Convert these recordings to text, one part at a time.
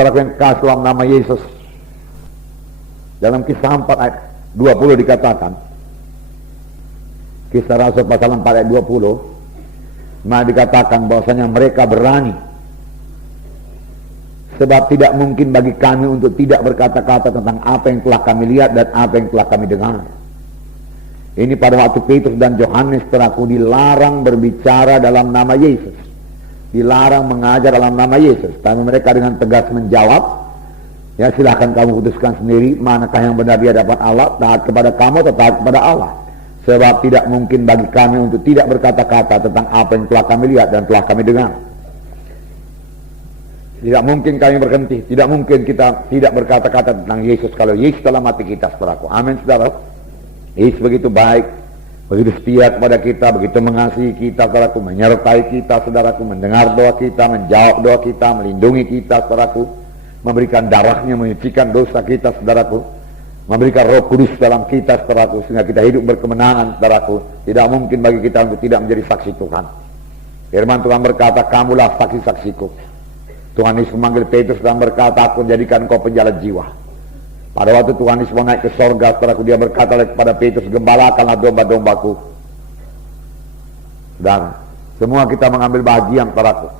Saudaraku yang kasih dalam nama Yesus, dalam Kisah 4 ayat 20 dikatakan, Kisah Rasul pasal 4 ayat 20, maka dikatakan bahwasanya mereka berani, sebab tidak mungkin bagi kami untuk tidak berkata-kata tentang apa yang telah kami lihat dan apa yang telah kami dengar. Ini pada waktu Petrus dan Yohanes saudaraku dilarang berbicara dalam nama Yesus, dilarang mengajar dalam nama Yesus, tapi mereka dengan tegas menjawab, ya silahkan kamu putuskan sendiri manakah yang benar di hadapan Allah, taat kepada kamu atau taat kepada Allah. Sebab tidak mungkin bagi kami untuk tidak berkata-kata tentang apa yang telah kami lihat dan telah kami dengar. Tidak mungkin kami berhenti, tidak mungkin kita tidak berkata-kata tentang Yesus kalau Yesus dalam hati kita, saudaraku. Amin, saudara. Yesus begitu baik, begitu setia kepada kita, begitu mengasihi kita, saudaraku, menyertai kita, saudaraku, mendengar doa kita, menjawab doa kita, melindungi kita, saudaraku, memberikan darahnya, menyucikan dosa kita, saudaraku, memberikan Roh Kudus dalam kita, saudaraku, sehingga kita hidup berkemenangan, saudaraku. Tidak mungkin bagi kita untuk tidak menjadi saksi Tuhan. Firman Tuhan berkata, kamulah saksi-saksiku. Tuhan Yesus memanggil Petrus dan berkata, aku jadikan kau penjala jiwa. Pada waktu Tuhan Yesus mau naik ke sorga, saudaraku, dia berkata kepada Petrus, gembalakanlah domba-dombaku. Dan semua kita mengambil bagian, saudaraku,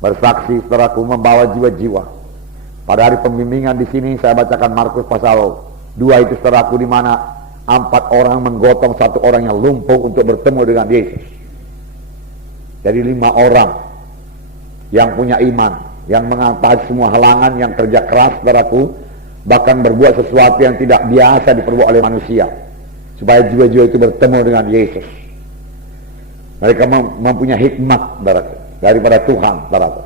bersaksi, saudaraku, membawa jiwa-jiwa. Pada hari pembimbingan di sini saya bacakan Markus pasal 2 itu, saudaraku, di mana 4 orang menggotong 1 orang yang lumpuh untuk bertemu dengan Yesus. Jadi 5 orang yang punya iman, yang mengatasi semua halangan, yang kerja keras, saudaraku, bahkan berbuat sesuatu yang tidak biasa diperbuat oleh manusia, supaya jiwa-jiwa itu bertemu dengan Yesus. Mereka mempunyai hikmat, saudaraku, daripada Tuhan, saudaraku.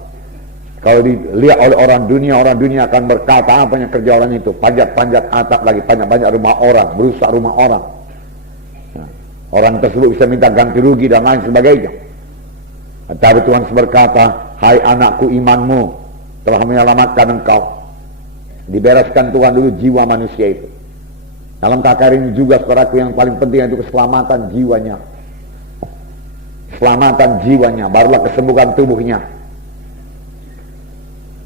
Kalau dilihat oleh orang dunia akan berkata, apa yang kerja orang itu? Panjat-panjat atap lagi, panjat-panjat rumah orang, merusak rumah orang. Nah, orang tersebut bisa minta ganti rugi dan lain sebagainya. Tapi Tuhan berkata, hai anakku, imanmu telah menyelamatkan engkau. Dibereskan Tuhan dulu jiwa manusia itu. Dalam takar ini juga, saudaraku, yang paling penting itu keselamatan jiwanya. Keselamatan jiwanya, barulah kesembuhan tubuhnya.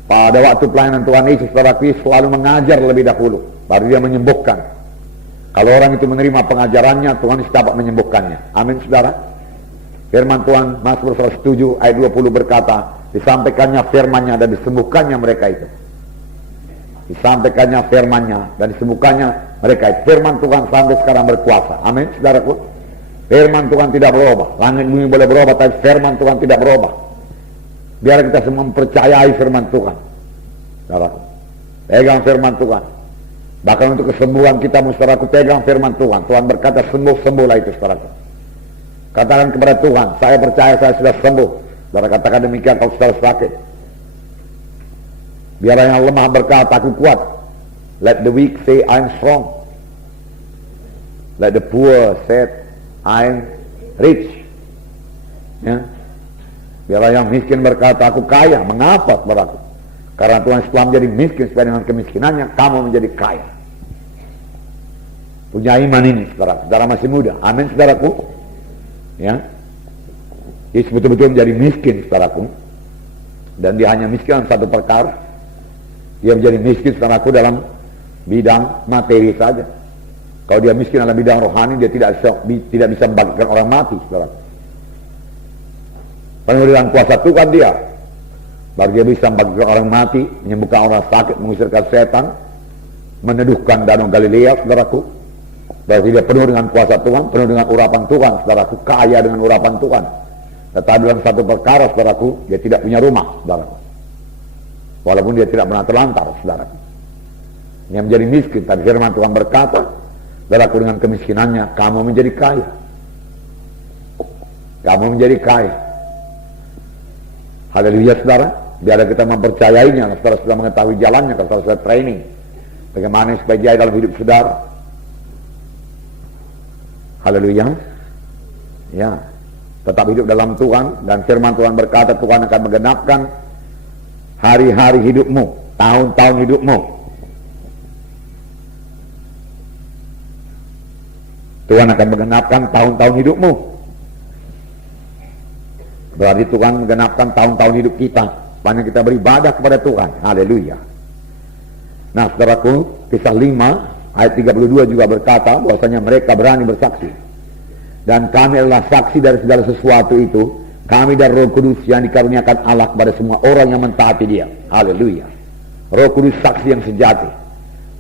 Pada waktu pelayanan Tuhan Yesus, saudaraku, selalu mengajar lebih dahulu, baru dia menyembuhkan. Kalau orang itu menerima pengajarannya, Tuhan Yesus dapat menyembuhkannya. Amin, saudara. Firman Tuhan Mazmur 107 ayat 20 berkata, disampaikannya firman-Nya dan disembuhkannya mereka itu. Disampaikannya firman-Nya dan disembuhkannya mereka itu. Firman Tuhan sampai sekarang berkuasa. Amin, saudaraku. Firman Tuhan tidak berubah. Langit bumi boleh berubah, tapi firman Tuhan tidak berubah. Biar kita semua mempercayai firman Tuhan, saudaraku. Pegang firman Tuhan. Bahkan untuk kesembuhan kita, saudaraku, pegang firman Tuhan. Tuhan berkata, sembuh-sembuhlah itu, saudaraku. Katakan kepada Tuhan, saya percaya saya sudah sembuh. Saudara katakan demikian kalau sudah sakit. Biar yang lemah berkata, aku kuat. Let the weak say, I'm strong. Let the poor say, I'm rich. Ya. Biarlah yang miskin berkata, aku kaya. Mengapa, saudaraku? Karena Tuhan setelah menjadi miskin, supaya dengan kemiskinannya kamu menjadi kaya. Punya iman ini, saudara. Saudara masih muda. Amin, saudaraku. Ya. Yesus betul-betul menjadi miskin, saudaraku. Dan dia hanya miskin dalam satu perkara. Dia menjadi miskin, saudaraku, dalam bidang materi saja. Kalau dia miskin dalam bidang rohani, dia tidak bisa membagikan orang mati, saudaraku. Penuh dengan kuasa Tuhan dia, baru dia bisa membagikan orang mati, menyembuhkan orang sakit, mengusirkan setan, meneduhkan danau Galilea, saudaraku. Berarti dia penuh dengan kuasa Tuhan, penuh dengan urapan Tuhan, saudaraku, kaya dengan urapan Tuhan. Tetapi dalam satu perkara, saudaraku, dia tidak punya rumah, saudaraku. Walaupun dia tidak pernah terlantar, saudaraku. Dia menjadi miskin, tapi firman Tuhan berkata, saudaraku, dengan kemiskinannya kamu menjadi kaya. Kamu menjadi kaya. Haleluya, saudara. Biar kita mempercayainya, saudara sudah mengetahui jalannya, saudara sudah training bagaimana supaya jaya dalam hidup saudara. Haleluya. Ya, tetap hidup dalam Tuhan, dan firman Tuhan berkata Tuhan akan menggenapkan hari-hari hidupmu, tahun-tahun hidupmu. Tuhan akan menggenapkan tahun-tahun hidupmu. Berarti Tuhan menggenapkan tahun-tahun hidup kita, supaya kita beribadah kepada Tuhan. Haleluya. Nah, saudaraku, kisah 5 ayat 32 juga berkata bahwasanya mereka berani bersaksi. Dan kami adalah saksi dari segala sesuatu itu. Kami dan Roh Kudus yang dikaruniakan Allah kepada semua orang yang mentaati Dia. Haleluya. Roh Kudus saksi yang sejati.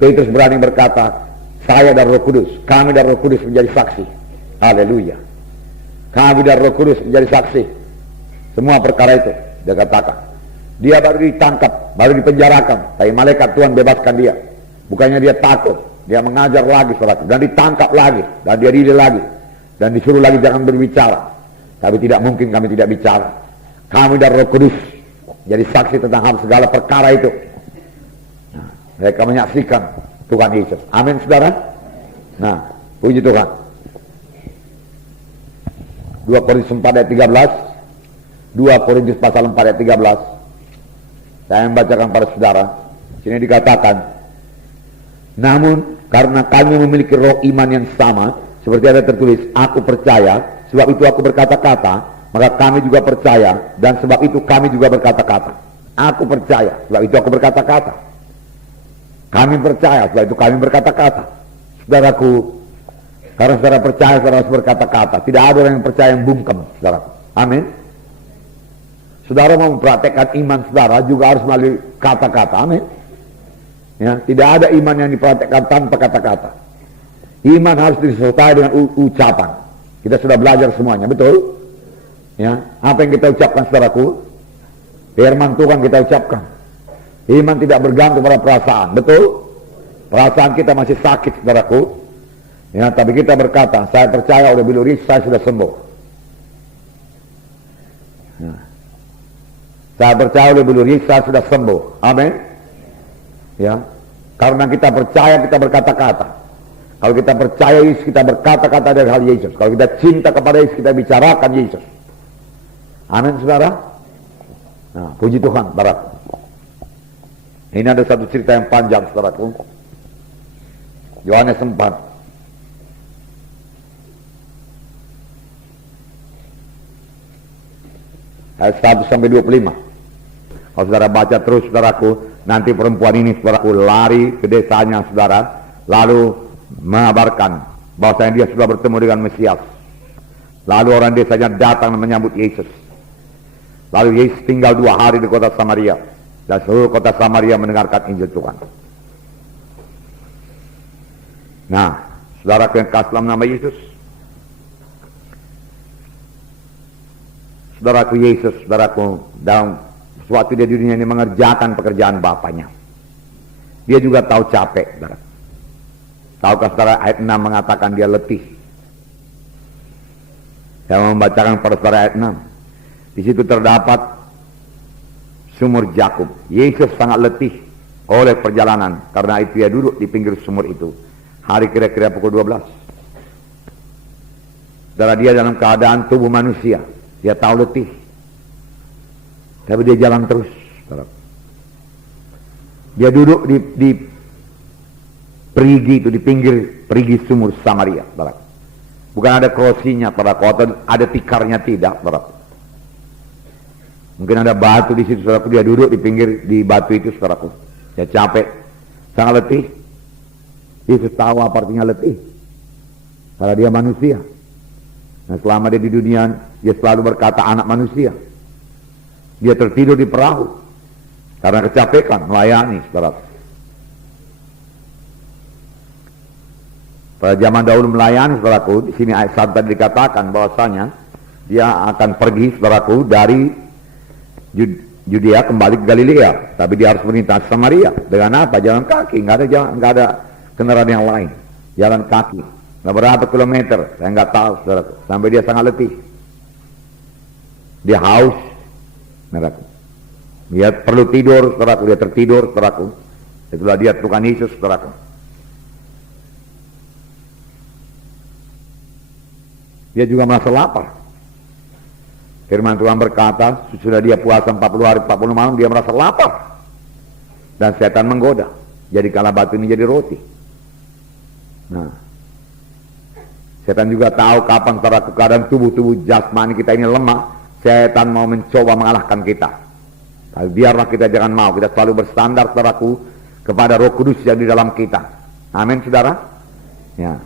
Petrus berani berkata, saya dan Roh Kudus, kami dan Roh Kudus menjadi saksi. Haleluya. Kami dan Roh Kudus menjadi saksi. Semua perkara itu dia katakan. Dia baru ditangkap, baru dipenjarakan, tapi malaikat Tuhan bebaskan dia. Bukannya dia takut, dia mengajar lagi saudara, dan ditangkap lagi, dan dia diri lagi, dan disuruh lagi jangan berbicara. Tapi tidak mungkin kami tidak bicara. Kami dan Roh Kudus jadi saksi tentang hal segala perkara itu. Nah, mereka menyaksikan Tuhan Yesus. Amin saudara. Nah, puji Tuhan. 2 Korintus 4 ayat 13. 2 Korintus pasal 4 ayat 13. Saya membacakan pada saudara. Sini dikatakan, namun karena kami memiliki roh iman yang sama, seperti ada tertulis, aku percaya, sebab itu aku berkata-kata, maka kami juga percaya, dan sebab itu kami juga berkata-kata. Aku percaya, sebab itu aku berkata-kata. Kami percaya, sebab itu kami berkata-kata. Saudaraku, karena saudara percaya, saudara harus berkata-kata. Tidak ada orang yang percaya yang bungkam, saudaraku. Amin. Saudara mau mempraktekkan iman saudara juga harus melalui kata-kata. Amin. Ya, tidak ada iman yang dipraktekkan tanpa kata-kata. Iman harus disertai dengan ucapan. Kita sudah belajar semuanya, betul? Ya, apa yang kita ucapkan saudaraku? Firman Tuhan kita ucapkan. Iman tidak bergantung pada perasaan, betul? Perasaan kita masih sakit saudaraku. Ya, tapi kita berkata, saya percaya oleh bilur Yesus saya sudah sembuh. Nah, saya percaya oleh bilur Yesus saya sudah sembuh. Amin. Ya, karena kita percaya kita berkata-kata. Kalau kita percaya Yesus, kita berkata-kata dari hal Yesus. Kalau kita cinta kepada Yesus, kita bicarakan Yesus. Amin, saudara. Nah, puji Tuhan, barat. Ini ada satu cerita yang panjang, saudaraku. Yohanes 4. Ayat 1 sampai 25. Kalau saudara baca terus, saudaraku, nanti perempuan ini, saudaraku, lari ke desanya, saudara, lalu mengabarkan bahwasanya dia sudah bertemu dengan Mesias. Lalu orang desanya datang menyambut Yesus. Lalu Yesus tinggal 2 hari di kota Samaria, dan seluruh kota Samaria mendengarkan Injil Tuhan. Nah, saudaraku yang kasih dalam nama Yesus, saudaraku Yesus, saudaraku, dalam suatu dia di dunia ini mengerjakan pekerjaan Bapaknya. Dia juga tahu capek, saudara. Tahukah saudara ayat 6 mengatakan dia letih. Saya membacakan pada saudara ayat 6. Di situ terdapat sumur Jakub. Yesus sangat letih oleh perjalanan. Karena itu dia duduk di pinggir sumur itu. Hari kira-kira pukul 12. Saudara, dia dalam keadaan tubuh manusia. Dia tahu letih. Tapi dia jalan terus. Saudara. Dia duduk di perigi itu, di pinggir perigi sumur Samaria, saudara. Bukan ada krosinya, saudara, atau ada tikarnya, tidak, saudara. Mungkin ada batu di situ, saudara. Dia duduk di pinggir di batu itu, saudara. Dia capek, sangat letih. Yesus tahu apa artinya letih, karena dia manusia. Nah, selama dia di dunia, dia selalu berkata anak manusia. Dia tertidur di perahu karena kecapekan melayani, saudara. Pada zaman dahulu melayani, saudaraku, di sini ayat 1 tadi dikatakan bahwasanya dia akan pergi, saudaraku, dari Yudea kembali ke Galilea, tapi dia harus melintasi Samaria. Dengan apa? Jalan kaki, nggak ada kendaraan yang lain. Jalan kaki, nggak berapa kilometer, saya nggak tahu, saudaraku. Sampai dia sangat letih, dia haus, saudaraku. Dia perlu tidur, saudaraku. Dia tertidur, saudaraku. Itulah dia Tuhan Yesus, saudaraku. Dia juga merasa lapar. Firman Tuhan berkata, sudah dia puasa 40 hari 40 malam, dia merasa lapar. Dan setan menggoda. Jadi kala batu ini jadi roti. Nah, setan juga tahu kapan keadaan tubuh jasmani kita ini lemah. Setan mau mencoba mengalahkan kita. Tapi biarlah kita jangan mau. Kita selalu bersandar, saudaraku, kepada Roh Kudus yang di dalam kita. Amin, saudara. Ya.